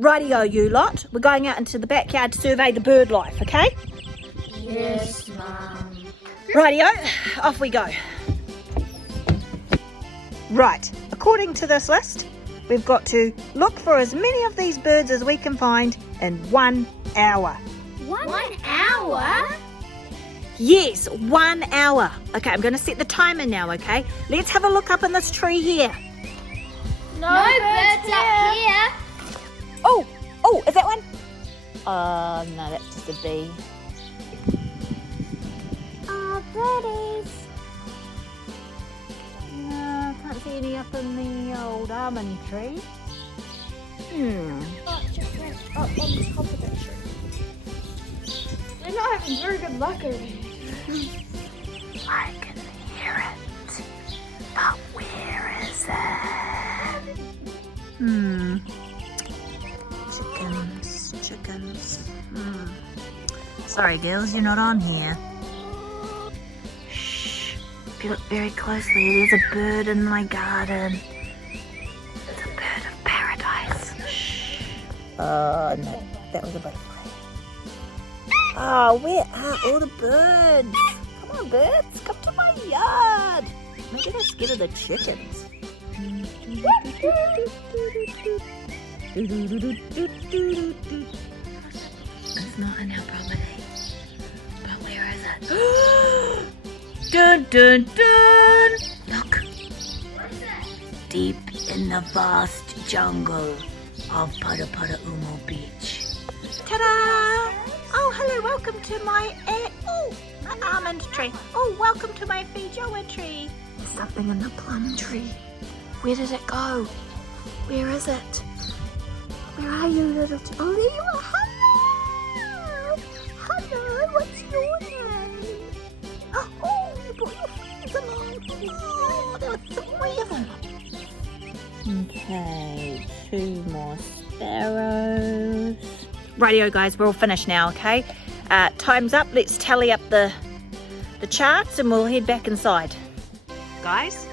Rightio, you lot. We're going out into the backyard to survey the bird life, okay? Yes, Mum. Rightio, off we go. Right, according to this list, we've got to look for as many of these birds as we can find in 1 hour. 1 hour? Yes, 1 hour. Okay, I'm going to set the timer now, okay? Let's have a look up in this tree here. No birds up here. Oh, is that one? Oh, no, that's just a bee. Oh, birdies. No, can't see any up in the old almond tree. Oh, it just went up on the top of that tree. They're not having very good luck over here. I can hear it, but where is it? Chickens. Sorry, girls, you're not on here. Shh. If you look very closely, there's a bird in my garden. It's a bird of paradise. Shh. Oh, no, that was a butterfly. Oh, where are all the birds? Come on, birds, come to my yard. Maybe they're scared of the chickens. It's not in our property. But where is it? Dun dun dun! Look. Deep in the vast jungle of Paraparaumu Beach. Ta-da! Oh, hello, welcome to my almond tree. Oh, welcome to my feijoa tree. There's something in the plum tree. Where did it go? Where is it? Where are you, little oh, there you are. Hello! Hello, what's your name? Oh, you brought your friends along. Oh, there were 3 of them. Okay, 2 more sparrows. Rightio, guys, we're all finished now, okay? Time's up. Let's tally up the charts and we'll head back inside. Guys,